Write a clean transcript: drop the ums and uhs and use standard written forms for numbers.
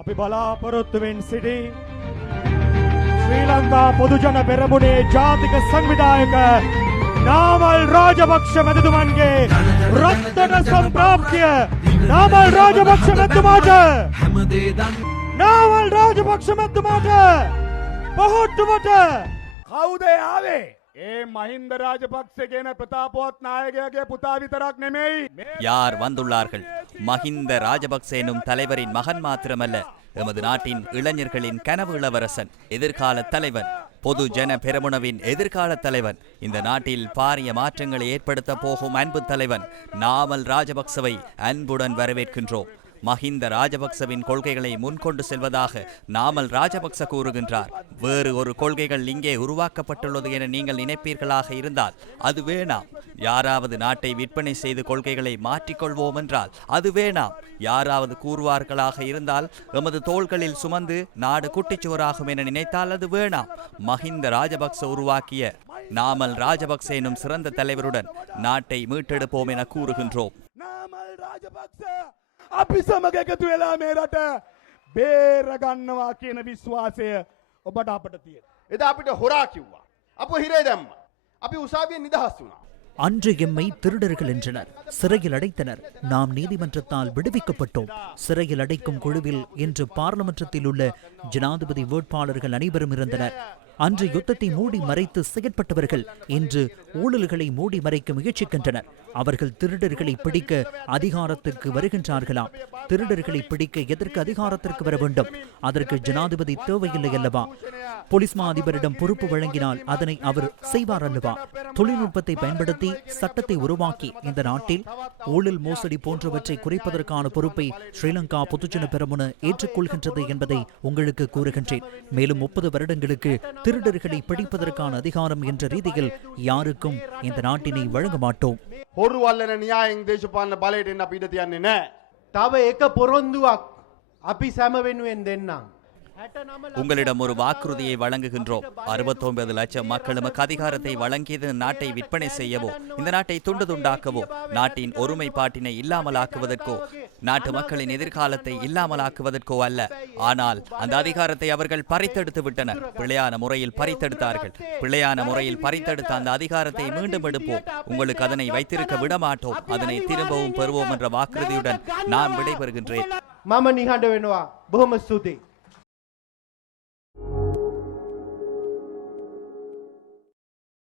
අපි බලාපොරොත්තුවෙන් සිටි ශ්‍රී ලංකා පොදුජන පෙරමුණේ ජාතික සංවිධායක නාමල් රාජපක්ෂ මැතිතුමන්ගේ රත්න සම්ප්‍රාප්තිය නාමල් රාජපක්ෂ මැතිතුමාට නාමල් රාජපක්ෂ මැතිතුමාට පොහොට්ටුවට කවුද ආවේ? ඒ මහින්ද ராஜபக்ச කියන ප්‍රතාපවත් නායකයාගේ පුතා විතරක් නෙමෙයි. யார் வந்துள்ளார்கள்? மஹிந்த ராஜபக்ச எனும் தலைவரின் மகன் மாத்திரமல்ல, எமது நாட்டின் இளைஞர்களின் கனவு இளவரசன், எதிர்கால தலைவன், பொது ஜன பெரமுனவின் எதிர்கால தலைவன், இந்த நாட்டில் பாரிய மாற்றங்களை ஏற்படுத்த போகும் அன்பு தலைவன் நாமல் ராஜபக்சவை அன்புடன் வரவேற்கின்றோம். மஹிந்த ராஜபக்சவின் கொள்கைகளை முன்கொண்டு செல்வதாக நாமல் ராஜபக்ச கூறுகின்றார். வேறு ஒரு கொள்கைகள் இங்கே உருவாக்கப்பட்டுள்ளது என நீங்கள் நினைப்பீர்களாக இருந்தால் அது வேணாம். யாராவது நாட்டை விற்பனை செய்து கொள்கைகளை மாற்றிக்கொள்வோம் என்றால் அது வேணாம். யாராவது கூறுவார்களாக இருந்தால் எமது தோள்களில் சுமந்து நாடு குட்டிச்சுவராகும் என நினைத்தால் அது வேணாம். மஹிந்த ராஜபக்ச உருவாக்கிய நாமல் ராஜபக்ச எனும் சிறந்த தலைவருடன் நாட்டை மீட்டெடுப்போம் என கூறுகின்றோம். අපි සමග එකතු වෙලා මේ රට බේර ගන්නවා කියන විශ්වාසය ඔබට අපට තියෙනවා. එදා අපිට හොරා කිව්වා. අපෝ හිරේ දැම්මා. අපි උසාවියෙන් නිදහස් වුණා. அன்று எம்மை திருடர்கள் என்றனர், சிறையில் அடைத்தனர். நாம் நீதிமன்றத்தால் விடுவிக்கப்பட்டோம். சிறையில் அடைக்கும் குழுவில் இன்று பாராளுமன்றத்தில் உள்ள ஜனாதிபதி வேட்பாளர்கள் அனைவரும் இருந்தனர். அன்று யுத்தத்தை மூடி மறைத்து செயற்பட்டவர்கள் இன்று ஊழல்களை மூடி மறைக்க முயற்சிக்கின்றனர். அவர்கள் திருடர்களை பிடிக்க அதிகாரத்திற்கு வருகின்றார்களாம். திருடர்களை பிடிக்க எதற்கு அதிகாரத்திற்கு வர வேண்டும்? அதற்கு ஜனாதிபதி தேவையில்லை அல்லவா? போலீஸ் மா அதிபரிடம் பொறுப்பு வழங்கினால் அதனை அவர் செய்வார் அல்லவா? தொழில்நுட்பத்தை பயன்படுத்தி சட்டத்தை உருவாக்கி இந்த நாட்டில் ஊழல் மோசடி போன்றவற்றை குறைப்பதற்கான பொறுப்பை ஸ்ரீலங்கா பொதுஜன பெரமுன ஏற்றுக்கொள்கின்றது என்பதை உங்களுக்கு கூறுகின்றேன். மேலும் 30 வருடங்களுக்கு திருடர்களை பிடிப்பதற்கான அதிகாரம் என்ற ரீதியில் யாருக்கும் இந்த நாட்டினை வழங்க மாட்டோம். හොරු වල්ලන න්‍යායෙන් දේශපාලන බලයට එන්න අපි ඉඩ තියන්නේ නැහැ. තව එක පොරොන්දුවක් අපි සැම වෙනුවෙන් දෙන්නම්. உங்களிடம் ஒரு வாக்குறுதியை வழங்குகின்றோம். 69 லட்சம் மக்கள் நமக்கு அதிகாரத்தை வழங்கியது நாட்டை விற்பனை செய்யவோ, இந்த நாட்டை துண்டு துண்டாக்கவோ, நாட்டின் ஒருமைப்பாட்டினை இல்லாமலாக்குவதற்கோ, நாட்டு மக்களின் எதிர்காலத்தை இல்லாமலாக்குவதற்கோ அல்ல. ஆனால் அந்த அதிகாரத்தை அவர்கள் பறித்தெடுத்து விட்டனர். பிழையான முறையில் பறித்தெடுத்தார்கள். பிழையான முறையில் பறித்தெடுத்த அந்த அதிகாரத்தை மீண்டும் எடுப்போம். உங்களுக்கு அதனை வைத்திருக்க விடமாட்டோம். அதனை திரும்பவும் பெறுவோம் என்ற வாக்குறுதியுடன் நான் விடைபெறுகின்றேன். මම නිහඬ වෙනවා. බොහොම ස්තුතියි.